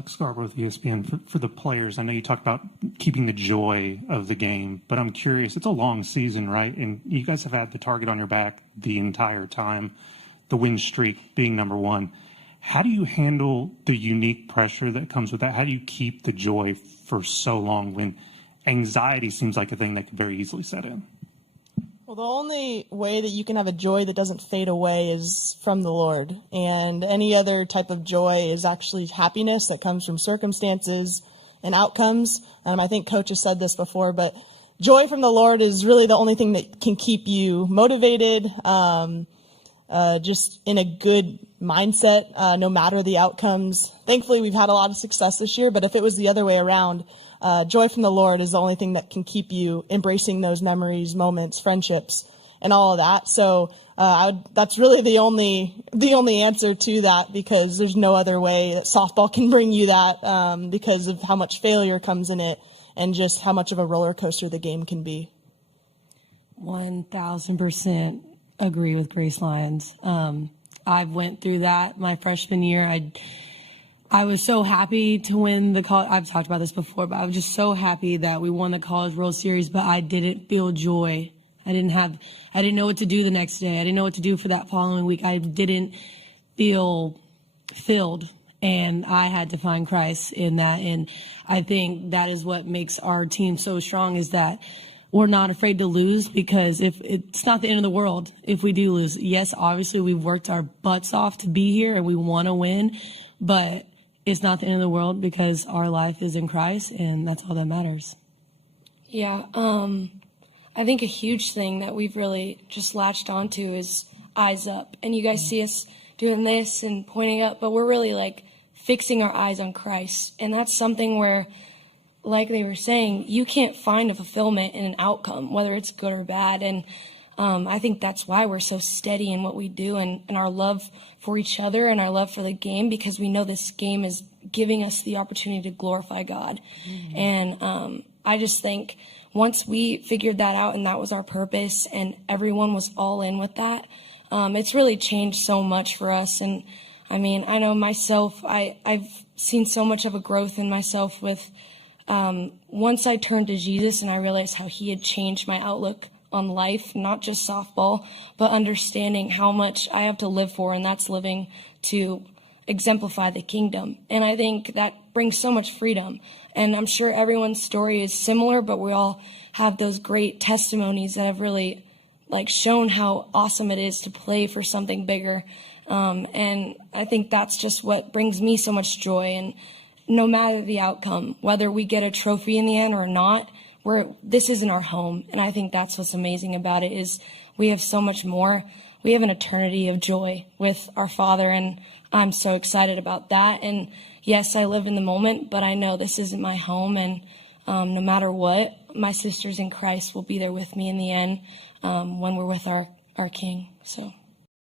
Alex Scarborough with ESPN. For the players, I know you talked about keeping the joy of the game, but I'm curious, it's a long season, right? And you guys have had the target on your back the entire time, the win streak being number one. How do you handle the unique pressure that comes with that? How do you keep the joy for so long when anxiety seems like a thing that could very easily set in? Well, the only way that you can have a joy that doesn't fade away is from the Lord. And any other type of joy is actually happiness that comes from circumstances and outcomes. I think Coach has said this before, but joy from the Lord is really the only thing that can keep you motivated, just in a good mindset, no matter the outcomes. Thankfully, we've had a lot of success this year, but if it was the other way around, joy from the Lord is the only thing that can keep you embracing those memories, moments, friendships, and all of that. So that's really the only answer to that, because there's no other way that softball can bring you that, because of how much failure comes in it and just how much of a roller coaster the game can be. 1,000% agree with Grace Lyons. I went through that my freshman year. I was so happy to win the college. I've talked about this before, but I was just so happy that we won the College World Series, but I didn't feel joy. I didn't know what to do the next day. I didn't know what to do for that following week. I didn't feel filled, and I had to find Christ in that. And I think that is what makes our team so strong, is that we're not afraid to lose, because if it's not the end of the world if we do lose. Yes, obviously we've worked our butts off to be here and we want to win, but it's not the end of the world because our life is in Christ, and that's all that matters. Yeah, I think a huge thing that we've really just latched onto is eyes up. And you guys see us doing this and pointing up, but we're really like fixing our eyes on Christ. And that's something where, like they were saying, you can't find a fulfillment in an outcome, whether it's good or bad. And I think that's why we're so steady in what we do, and our love for each other and our love for the game, because we know this game is giving us the opportunity to glorify God. Mm-hmm. And I just think once we figured that out and that was our purpose and everyone was all in with that, it's really changed so much for us. And I mean, I know myself, I've seen so much of a growth in myself with once I turned to Jesus and I realized how he had changed my outlook on life, not just softball, but understanding how much I have to live for, and that's living to exemplify the kingdom. And I think that brings so much freedom. And I'm sure everyone's story is similar, but we all have those great testimonies that have really shown how awesome it is to play for something bigger. And I think that's just what brings me so much joy. And no matter the outcome, whether we get a trophy in the end or not, this isn't our home. And I think that's what's amazing about it, is we have so much more. We have an eternity of joy with our Father, and I'm so excited about that. And yes, I live in the moment, but I know this isn't my home. And no matter what, my sisters in Christ will be there with me in the end when we're with our King. So.